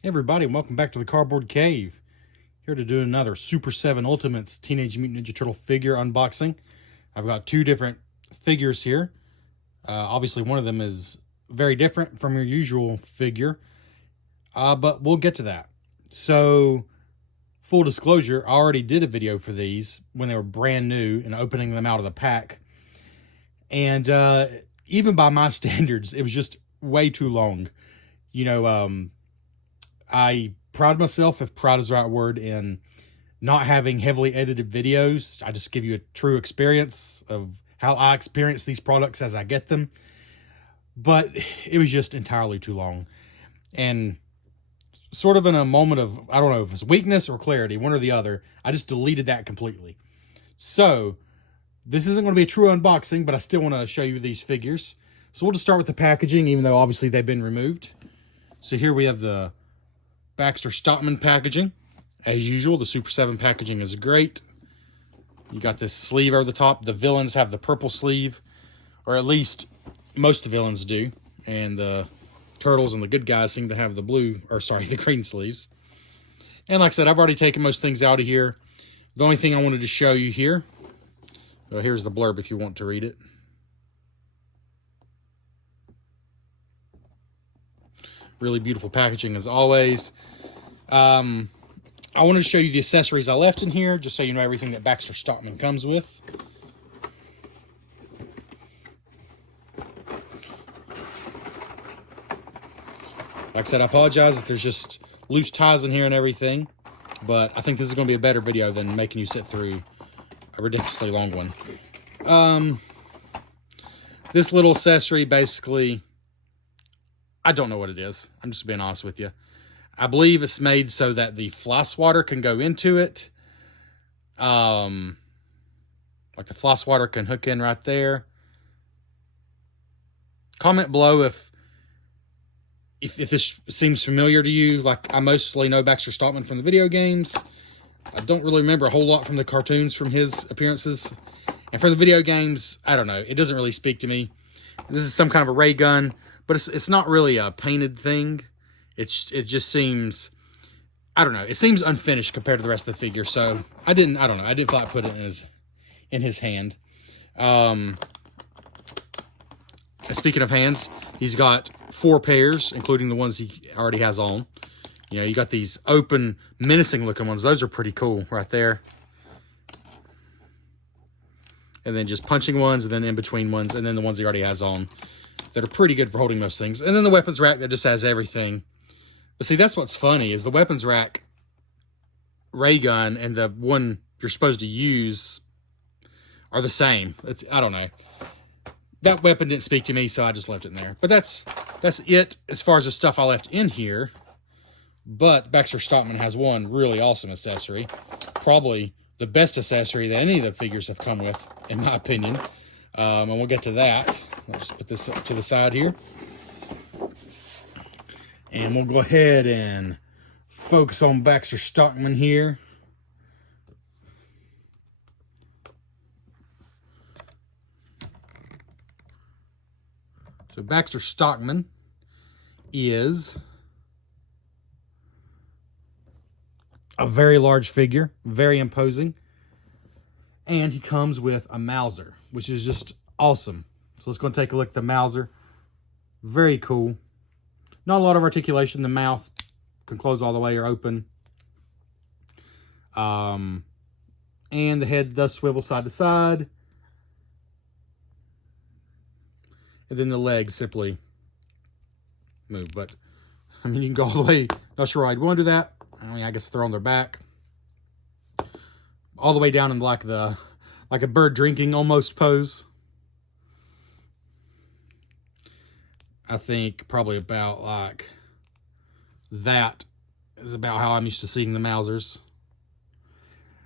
Hey everybody, and welcome back to the Cardboard Cave. Here to do another Super 7 Ultimates Teenage Mutant Ninja Turtle figure unboxing. I've got two different figures here. Obviously one of them is very different from your usual figure, but we'll get to that. So, full disclosure, I already did a video for these when they were brand new and opening them out of the pack. And even by my standards, it was just way too long. You know, I pride myself, if proud is the right word, in not having heavily edited videos. I just give you a true experience of how I experience these products as I get them. But it was just entirely too long. And sort of in a moment of, I don't know if it's weakness or clarity, one or the other, I just deleted that completely. So this isn't going to be a true unboxing, but I still want to show you these figures. So we'll just start with the packaging, even though obviously they've been removed. So here we have the Baxter Stockman packaging. As usual, the Super 7 packaging is great. You got this sleeve over the top. The villains have the purple sleeve, or at least most of the villains do. And the turtles and the good guys seem to have the blue, or sorry, the green sleeves. And like I said, I've already taken most things out of here. The only thing I wanted to show you here, well, here's the blurb if you want to read it. Really beautiful packaging as always. I wanted to show you the accessories I left in here, just so you know everything that Baxter Stockman comes with. Like I said, I apologize if there's just loose ties in here and everything, but I think this is going to be a better video than making you sit through a ridiculously long one. This little accessory, basically, I don't know what it is. I'm just being honest with you. I believe it's made so that the fly swatter can go into it. Like the fly swatter can hook in right there. Comment below if this seems familiar to you. Like, I mostly know Baxter Stockman from the video games. I don't really remember a whole lot from the cartoons from his appearances. And for the video games, I don't know. It doesn't really speak to me. This is some kind of a ray gun, but it's not really a painted thing. It just seems, I don't know. It seems unfinished compared to the rest of the figure. So I didn't feel like putting it in his hand. Speaking of hands, he's got 4 pairs, including the ones he already has on. You know, you got these open, menacing looking ones. Those are pretty cool right there. And then just punching ones, and then in between ones, and then the ones he already has on that are pretty good for holding most things. And then the weapons rack that just has everything. But see, that's what's funny, is the weapons rack ray gun and the one you're supposed to use are the same. I don't know. That weapon didn't speak to me, so I just left it in there. But that's it as far as the stuff I left in here. But Baxter Stockman has one really awesome accessory. Probably the best accessory that any of the figures have come with, in my opinion. And we'll get to that. Let's just put this to the side here. And we'll go ahead and focus on Baxter Stockman here. So Baxter Stockman is a very large figure, very imposing. And he comes with a Mauser, which is just awesome. So let's go and take a look at the Mauser. Very cool. Not a lot of articulation. The mouth can close all the way or open. And the head does swivel side to side. And then the legs simply move. But, I mean, you can go all the way. Not sure I'd want to do that. I mean, I guess they're on their back. All the way down in like a bird drinking almost pose. I think probably about like that is about how I'm used to seeing the Mausers.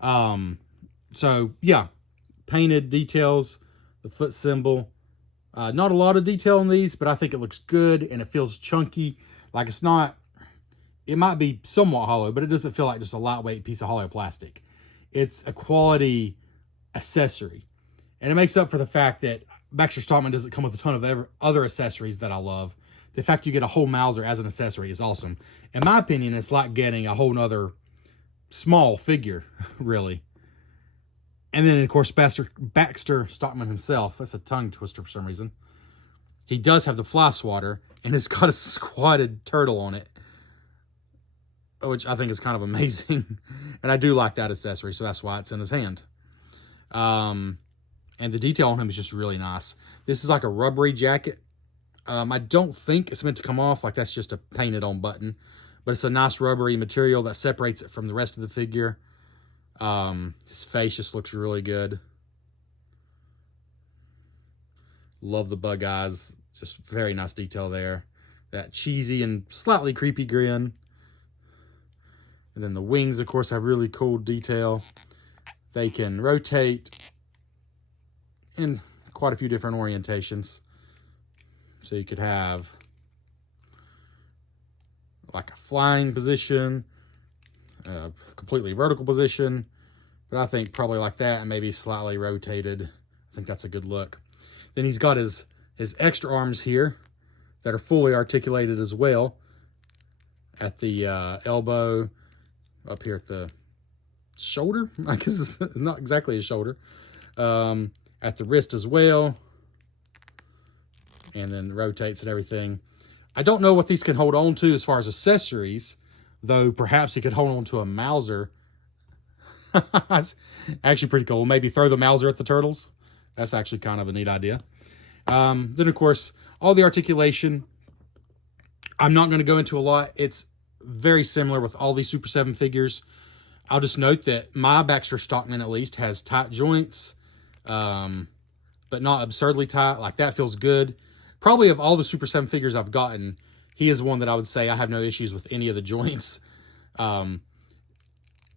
So yeah, painted details, the foot symbol. Not a lot of detail on these, but I think it looks good and it feels chunky. Like it's not, it might be somewhat hollow, but it doesn't feel like just a lightweight piece of hollow plastic. It's a quality accessory. And it makes up for the fact that Baxter Stockman doesn't come with a ton of other accessories that I love. the fact you get a whole Mauser as an accessory is awesome. In my opinion, it's like getting a whole nother small figure, really. And then, of course, Baxter Stockman himself. That's a tongue twister for some reason. He does have the fly swatter, and it's got a squatted turtle on it, which I think is kind of amazing. And I do like that accessory, so that's why it's in his hand. And the detail on him is just really nice. This is like a rubbery jacket. I don't think it's meant to come off, like that's just a painted on button. But it's a nice rubbery material that separates it from the rest of the figure. His face just looks really good. Love the bug eyes. Just very nice detail there. That cheesy and slightly creepy grin. And then the wings, of course, have really cool detail. They can rotate in quite a few different orientations. So you could have like a flying position, a completely vertical position, but I think probably like that and maybe slightly rotated. I think that's a good look. Then he's got his extra arms here that are fully articulated as well at the elbow, up here at the shoulder. I guess it's not exactly a shoulder. At the wrist as well. And then rotates and everything. I don't know what these can hold on to as far as accessories, though perhaps he could hold on to a Mauser. That's actually pretty cool. Maybe throw the Mauser at the turtles. That's actually kind of a neat idea. Then, of course, all the articulation, I'm not going to go into a lot. It's very similar with all these Super 7 figures. I'll just note that my Baxter Stockman, at least, has tight joints, but not absurdly tight. Like, that feels good. Probably of all the Super 7 figures I've gotten, he is one that I would say I have no issues with any of the joints. And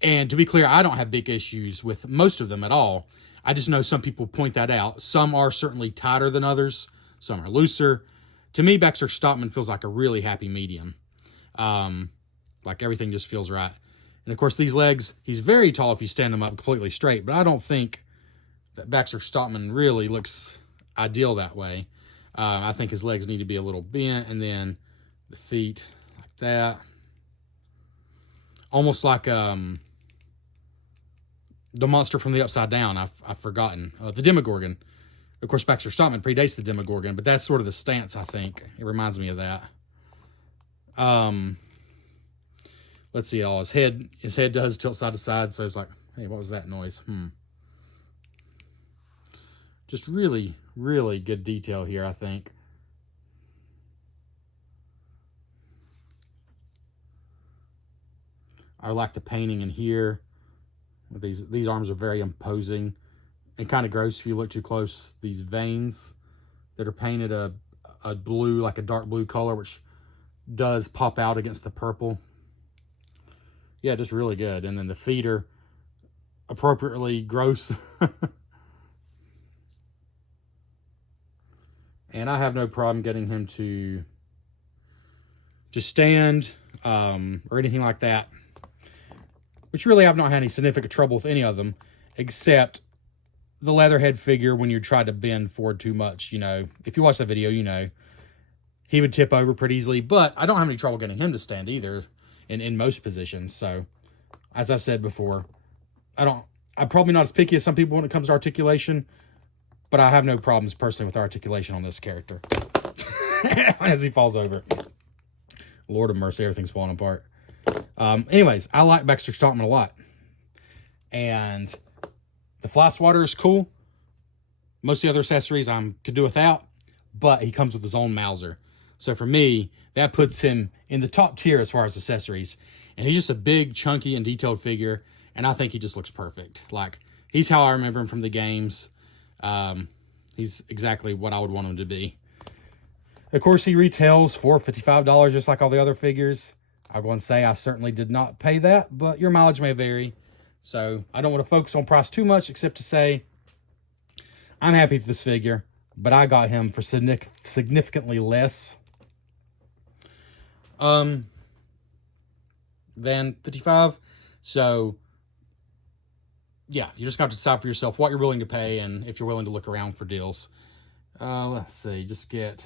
to be clear, I don't have big issues with most of them at all. I just know some people point that out. Some are certainly tighter than others. Some are looser. To me, Baxter Stockman feels like a really happy medium. Like everything just feels right. And of course, these legs, he's very tall if you stand him up completely straight, but I don't think that Baxter Stockman really looks ideal that way. I think his legs need to be a little bent, and then the feet like that. Almost like the monster from the Upside Down. I've forgotten. The Demogorgon. Of course, Baxter Stockman predates the Demogorgon, but that's sort of the stance, I think. It reminds me of that. Let's see. His head does tilt side to side, so it's like, hey, what was that noise? Just really, really good detail here, I think. I like the painting in here. These arms are very imposing and kind of gross if you look too close. These veins that are painted a blue, like a dark blue color, which does pop out against the purple. Yeah, just really good. And then the feet are appropriately gross. And I have no problem getting him to just stand or anything like that. Which really I've not had any significant trouble with any of them, except the Leatherhead figure when you try to bend forward too much. You know, if you watch that video, you know, he would tip over pretty easily. But I don't have any trouble getting him to stand either in most positions. So, as I've said before, I'm probably not as picky as some people when it comes to articulation, but I have no problems personally with articulation on this character. As he falls over. Lord of mercy, everything's falling apart. Anyways, I like Baxter Stockman a lot. And the fly swatter is cool. Most of the other accessories I could do without, but he comes with his own Mauser. So for me, that puts him in the top tier as far as accessories. And he's just a big, chunky, and detailed figure. And I think he just looks perfect. Like, he's how I remember him from the games. He's exactly what I would want him to be. Of course, he retails for $55, just like all the other figures. I'm going to say I certainly did not pay that, but your mileage may vary. So I don't want to focus on price too much, except to say I'm happy with this figure, but I got him for significantly less than $55. So yeah, you just got to decide for yourself what you're willing to pay and if you're willing to look around for deals. Let's see, just get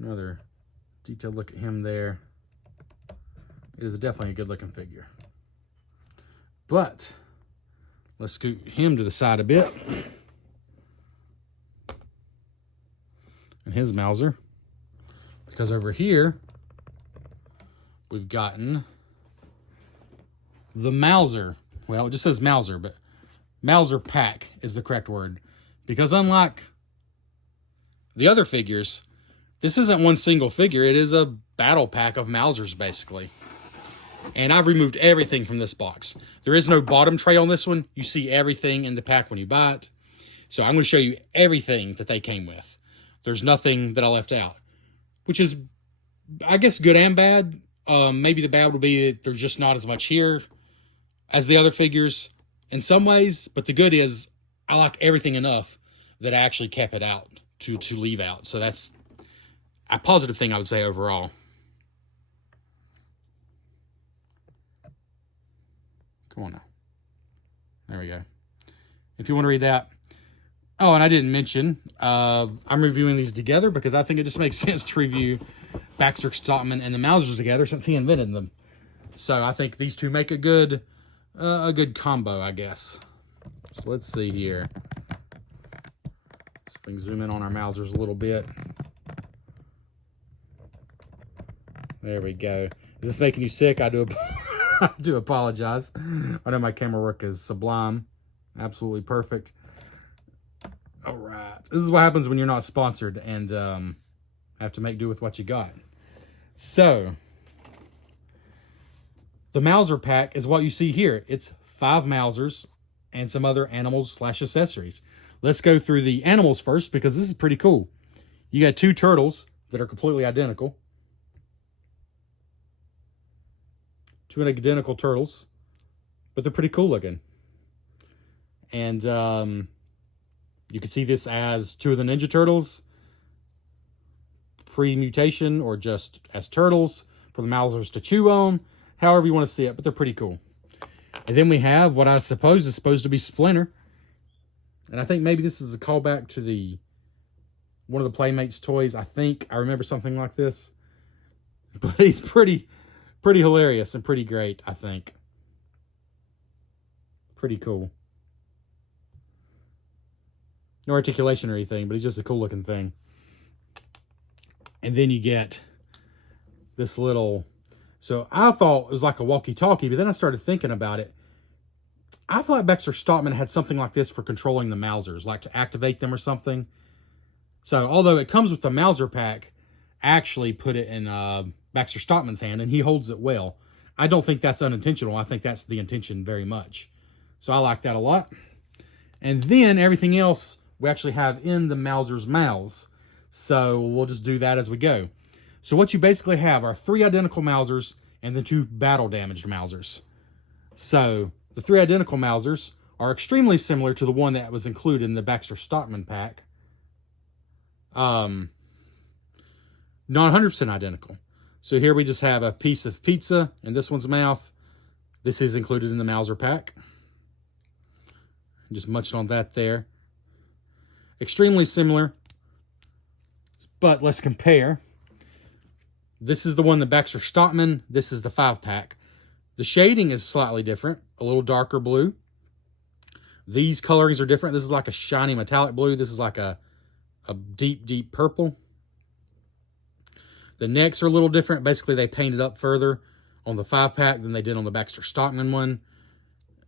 Another detailed look at him there. It is definitely a good looking figure. But let's scoot him to the side a bit. And his Mauser. Because over here, we've gotten the Mauser. Well, it just says Mauser, but Mauser pack is the correct word. Because unlike the other figures, this isn't one single figure. It is a battle pack of Mausers, basically. And I've removed everything from this box. There is no bottom tray on this one. You see everything in the pack when you buy it. So I'm going to show you everything that they came with. There's nothing that I left out, which is, I guess, good and bad. Maybe the bad would be that there's just not as much here as the other figures in some ways. But the good is I like everything enough that I actually kept it out to leave out. So that's a positive thing I would say overall. Come on now. There we go. If you want to read that. Oh, and I didn't mention, I'm reviewing these together because I think it just makes sense to review Baxter Stockman and the Mausers together since he invented them. So I think these two make a good combo, I guess. So let's see here. So we can zoom in on our Mausers a little bit. There we go. Is this making you sick? I do apologize. I know my camera work is sublime. Absolutely perfect. All right. This is what happens when you're not sponsored and have to make do with what you got. So, the Mauser pack is what you see here. It's 5 Mausers and some other animals / accessories. Let's go through the animals first because this is pretty cool. You got 2 turtles that are completely identical. 2 identical turtles, but they're pretty cool looking. And you can see this as 2 of the Ninja Turtles, pre-mutation, or just as turtles for the Mausers to chew on, however you want to see it, but they're pretty cool. And then we have what I suppose is supposed to be Splinter. And I think maybe this is a callback to one of the Playmates toys. I think I remember something like this. But he's pretty hilarious and pretty great, I think. Pretty cool. No articulation or anything, but he's just a cool looking thing. And then you get this little... So I thought it was like a walkie-talkie, but then I started thinking about it. I thought Baxter Stockman had something like this for controlling the Mausers, like to activate them or something. So although it comes with the Mauser pack, I actually put it in Baxter Stockman's hand, and he holds it well. I don't think that's unintentional. I think that's the intention very much. So I like that a lot. And then everything else we actually have in the Mauser's mouths. So we'll just do that as we go. So what you basically have are 3 identical Mausers and then 2 battle-damaged Mausers. So the 3 identical Mausers are extremely similar to the one that was included in the Baxter Stockman pack. Not 100% identical. So here we just have a piece of pizza in this one's mouth. This is included in the Mauser pack. Just munched on that there. Extremely similar. But let's compare. This is the one, the Baxter Stockman. This is the 5-pack. The shading is slightly different. A little darker blue. These colorings are different. This is like a shiny metallic blue. This is like a deep, deep purple. The necks are a little different. Basically, they painted up further on the 5-pack than they did on the Baxter Stockman one.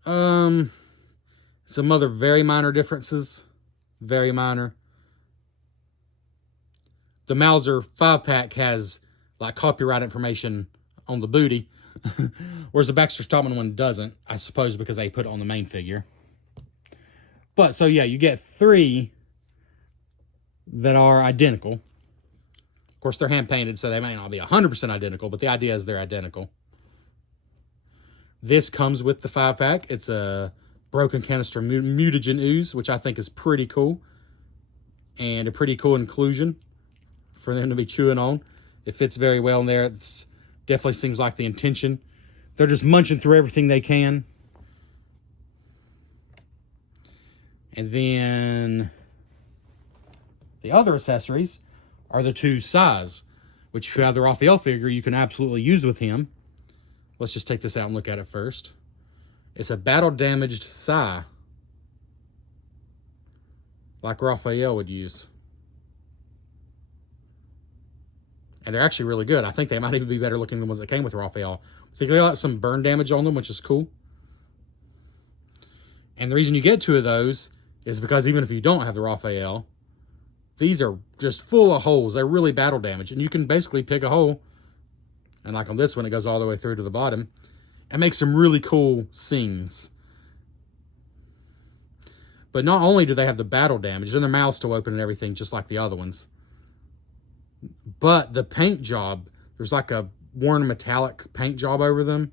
Some other very minor differences. Very minor. The Mauser 5-pack has like copyright information on the booty, whereas the Baxter Stockman one doesn't, I suppose because they put it on the main figure. But, so yeah, you get 3 that are identical. Of course, they're hand-painted, so they may not be 100% identical, but the idea is they're identical. This comes with the 5-pack. It's a broken canister mutagen ooze, which I think is pretty cool. And a pretty cool inclusion for them to be chewing on. It fits very well in there. It definitely seems like the intention. They're just munching through everything they can. And then the other accessories, are the two Sais, which if you have the Raphael figure, you can absolutely use with him. Let's just take this out and look at it first. It's a battle-damaged Sai, like Raphael would use. And they're actually really good. I think they might even be better looking than the ones that came with Raphael. I think they got some burn damage on them, which is cool. And the reason you get two of those is because even if you don't have the Raphael, these are just full of holes. They're really battle damage. And you can basically pick a hole, and like on this one, it goes all the way through to the bottom, and make some really cool scenes. But not only do they have the battle damage, and their mouth's still open and everything, just like the other ones, but the paint job, there's like a worn metallic paint job over them.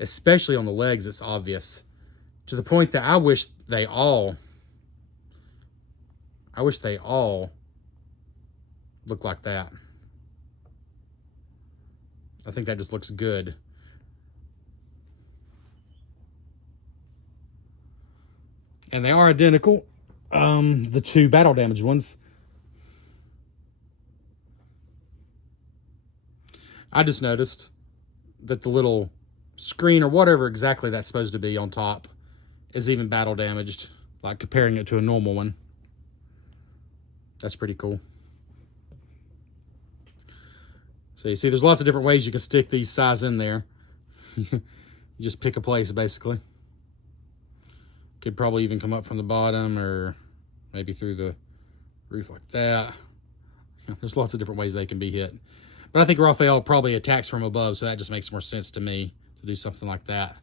Especially on the legs, it's obvious. To the point that I wish they all look like that. I think that just looks good. And they are identical. The two battle damaged ones. I just noticed that the little screen or whatever exactly that's supposed to be on top is even battle damaged, like comparing it to a normal one. That's pretty cool. So you see there's lots of different ways you can stick these Sais in there. You just pick a place basically. Could probably even come up from the bottom or maybe through the roof like that. There's lots of different ways they can be hit. But I think Raphael probably attacks from above, so that just makes more sense to me to do something like that.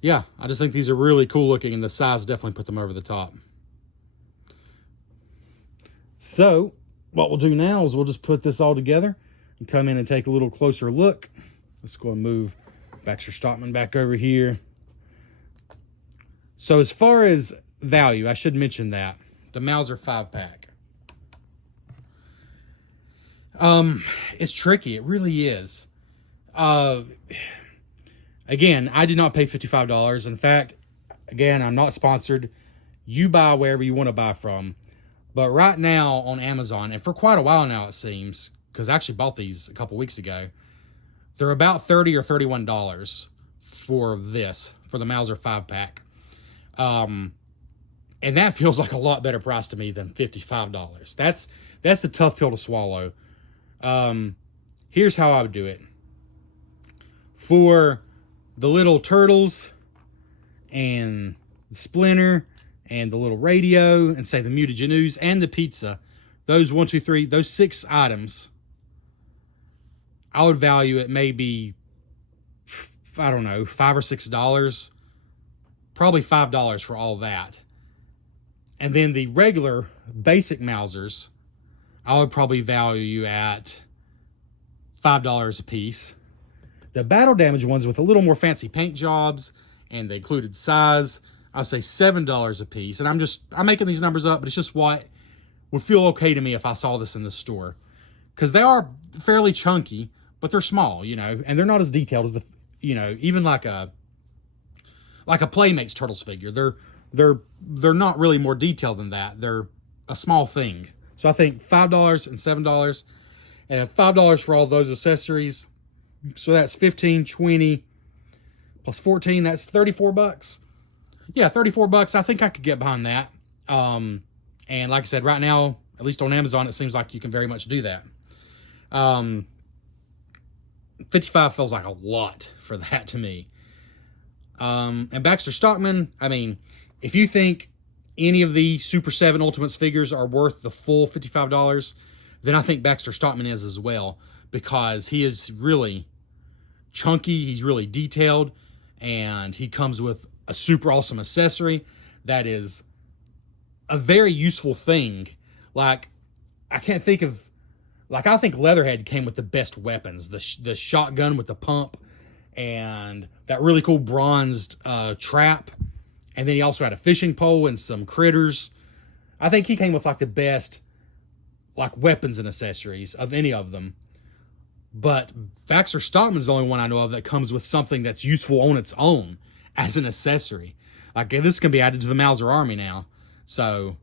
Yeah, I just think these are really cool looking, and the Sais definitely put them over the top. So, what we'll do now is we'll just put this all together and come in and take a little closer look. Let's go and move Baxter Stockman back over here. So as far as value, I should mention that the Mauser 5-pack. It's tricky. It really is. Again, I did not pay $55. In fact, again, I'm not sponsored. You buy wherever you want to buy from. But right now on Amazon, and for quite a while now it seems, because I actually bought these a couple weeks ago, they're about $30 or $31 for this, for the Mauser 5-pack. And that feels like a lot better price to me than $55. That's a tough pill to swallow. Here's how I would do it. For the little turtles and the splinter and the little radio and say the mutagen ooze and the pizza, those 1, 2, 3, those 6 items, I would value it maybe, I don't know, $5 or $6, probably $5 for all that. And then the regular basic Mausers, I would probably value at $5 a piece. The battle damage ones with a little more fancy paint jobs and the included Sais, I'll say $7 a piece. And I'm making these numbers up, but it's just what would feel okay to me if I saw this in the store. Because they are fairly chunky, but they're small, you know, and they're not as detailed as the, you know, even like a Playmates Turtles figure. They're not really more detailed than that. They're a small thing. So I think $5 and $7, and $5 for all those accessories. So that's 15, 20 plus 14. That's 34 bucks. Yeah, 34 bucks. I think I could get behind that. And like I said, right now, at least on Amazon, it seems like you can very much do that. 55 feels like a lot for that to me. And Baxter Stockman, I mean, if you think any of the Super 7 Ultimates figures are worth the full $55, then I think Baxter Stockman is as well, because he is really chunky, he's really detailed, and he comes with a super awesome accessory that is a very useful thing. Like, I can't think of, like, I think Leatherhead came with the best weapons, the shotgun with the pump, and that really cool bronzed trap. And then he also had a fishing pole and some critters. I think he came with like the best like weapons and accessories of any of them. But Baxter Stockman's the only one I know of that comes with something that's useful on its own as an accessory. Like this can be added to the Mauser army now. So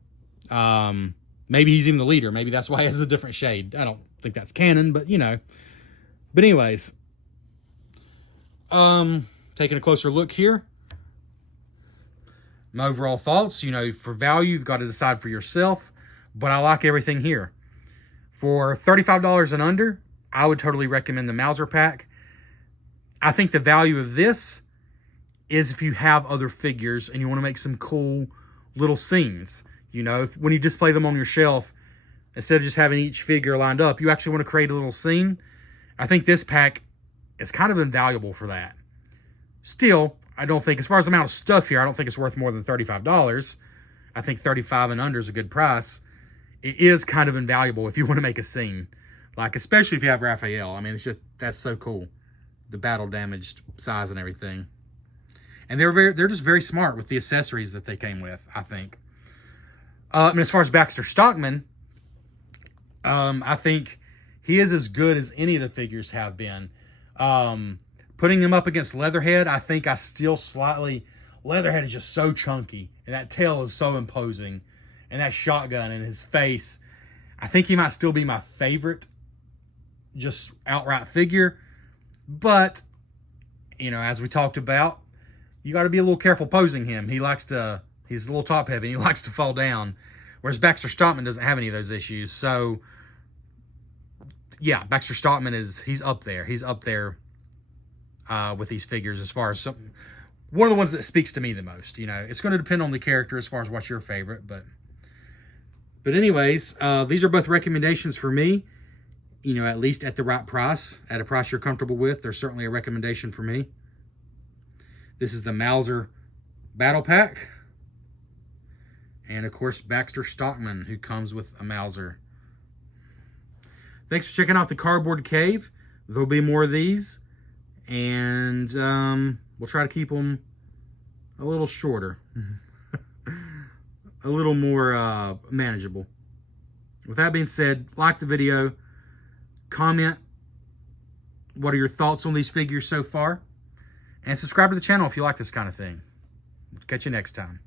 Maybe he's even the leader. Maybe that's why he has a different shade. I don't think that's canon, but you know. But anyways, taking a closer look here. My overall thoughts, you know, for value, you've got to decide for yourself. But I like everything here. For $35 and under, I would totally recommend the Mauser pack. I think the value of this is if you have other figures and you want to make some cool little scenes. You know, when you display them on your shelf, instead of just having each figure lined up, you actually want to create a little scene. I think this pack is kind of invaluable for that. Still, I don't think, as far as the amount of stuff here, I don't think it's worth more than $35. I think $35 and under is a good price. It is kind of invaluable if you want to make a scene. Like, especially if you have Raphael. I mean, it's just, that's so cool. The battle damaged size and everything. And they're just very smart with the accessories that they came with, I think. And as far as Baxter Stockman, I think he is as good as any of the figures have been. Putting him up against Leatherhead, I think I still slightly... Leatherhead is just so chunky, and that tail is so imposing, and that shotgun and his face. I think he might still be my favorite just outright figure. But, you know, as we talked about, you got to be a little careful posing him. He's a little top heavy. He likes to fall down. Whereas Baxter Stockman doesn't have any of those issues. So, yeah, Baxter Stockman he's up there. He's up there with these figures as far as one of the ones that speaks to me the most. You know, it's going to depend on the character as far as what's your favorite. But anyways, these are both recommendations for me. You know, at least at the right price, at a price you're comfortable with. There's certainly a recommendation for me. This is the Mauser Battle Pack. And, of course, Baxter Stockman, who comes with a Mauser. Thanks for checking out the Cardboard Cave. There'll be more of these. And we'll try to keep them a little shorter. A little more manageable. With that being said, like the video. Comment what are your thoughts on these figures so far. And subscribe to the channel if you like this kind of thing. Catch you next time.